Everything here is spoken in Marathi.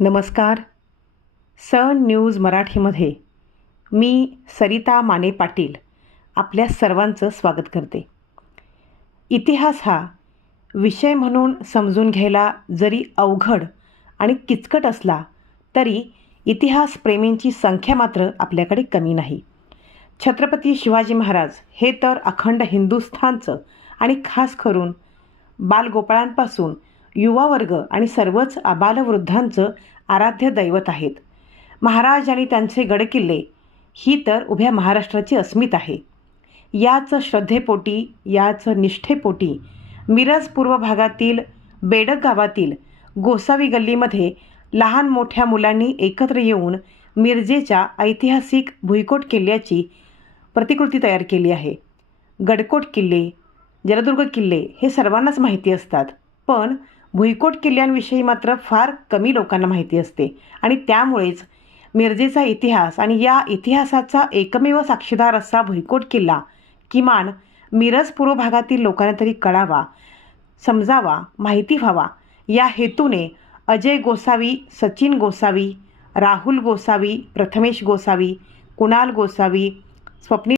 नमस्कार. सन न्यूज मराठीमध्ये मी सरिता माने पाटील आपल्या सर्वांचं स्वागत करते. इतिहास हा विषय म्हणून समजून घ्यायला जरी अवघड आणि किचकट असला तरी इतिहासप्रेमींची संख्या मात्र आपल्याकडे कमी नाही. छत्रपती शिवाजी महाराज हे तर अखंड हिंदुस्थानचं आणि खास करून बालगोपाळांपासून युवा वर्ग आणि सर्वच आबालवृद्धांचं आराध्य दैवत आहेत. महाराज आणि त्यांचे गडकिल्ले ही तर उभ्या महाराष्ट्राची अस्मित आहे. याच श्रद्धेपोटी याच निष्ठेपोटी मिरज पूर्व भागातील बेडक गावातील गोसावी गल्लीमध्ये लहान मोठ्या मुलांनी एकत्र येऊन मिरजेच्या ऐतिहासिक भुईकोट किल्ल्याची प्रतिकृती तयार केली आहे. गडकोट किल्ले जलदुर्ग किल्ले हे सर्वांनाच माहिती असतात. पण भुईकोट किल्ल्यांविषयी मात्र फार कमी लोकांना माहिती असते. आणि त्यामुळेच मिरजेचा इतिहास आणि या इतिहासाचा एकमेव साक्षीदार असा भुईकोट किल्ला किमान मिरज पूर्व भागातील लोकांना तरी कळावा समजावा माहिती व्हावा. या हेतूने अजय गोसावी सचिन गोसावी राहुल गोसावी प्रथमेश गोसावी कुणाल गोसावी स्वप्नी